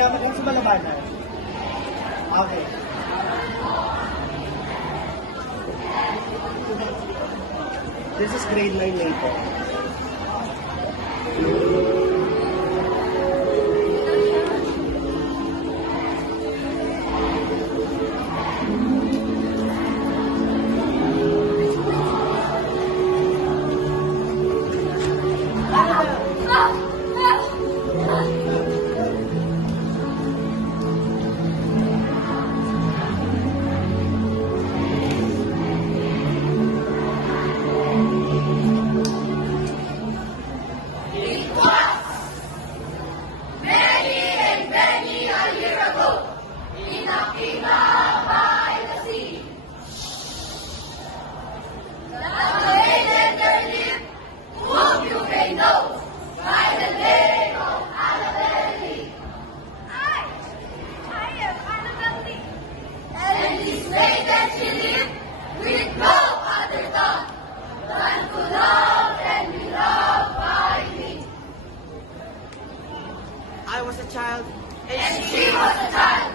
dapat ang sumalabanan. Okay. This is grade 9 later. I was a child, and she was a child,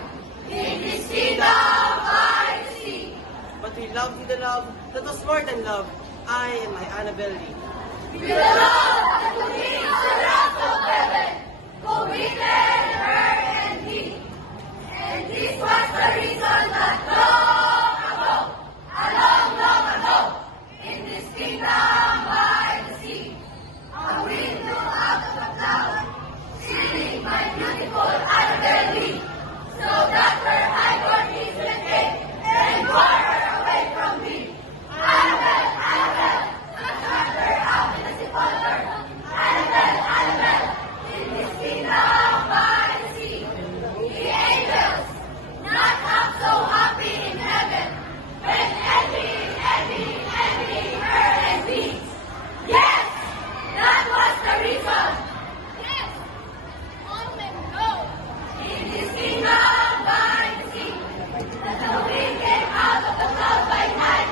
in this kingdom by the sea. But we loved with a love that was more than love. I and my Annabelle Lee. With the love that would reach the wrath of heaven, co-witness her and he. And this was the reason that long ago, long ago, in this kingdom by the sea, a wind blew out of the cloud, stealing my beautiful Annabelle Lee, so that her high court is lifted and bore her away from me. Annabelle, Annabelle, and cut her out in the sepulchre. Annabelle, Annabelle, in this kingdom by the sea, the angels not half so happy in heaven when envy her and me. Yes, that was the reason. Yes, all men know. In this kingdom by the sea, that the wind came out of the cloud by night.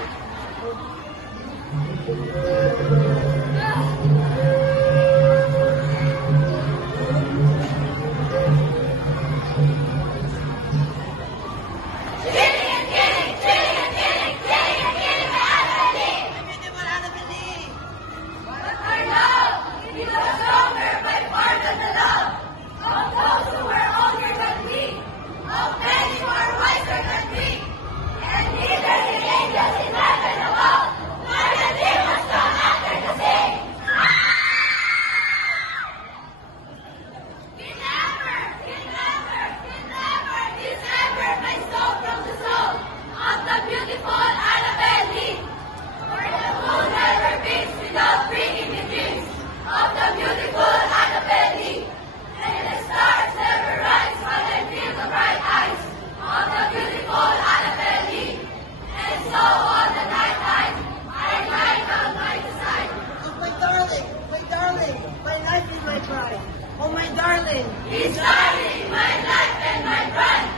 Oh, my darling! He's darling, my life and my pride.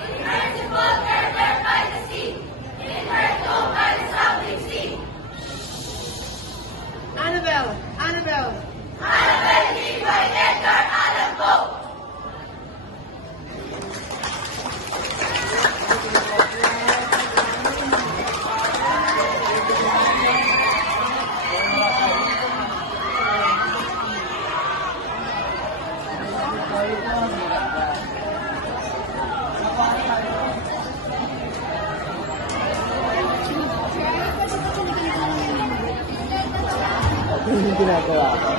In her sepulchre there by the sea, in her tomb by the sounding sea. Annabelle! Annabelle! Annabelle Lee by Edgar Allan Poe. Hindi ginagawa ko.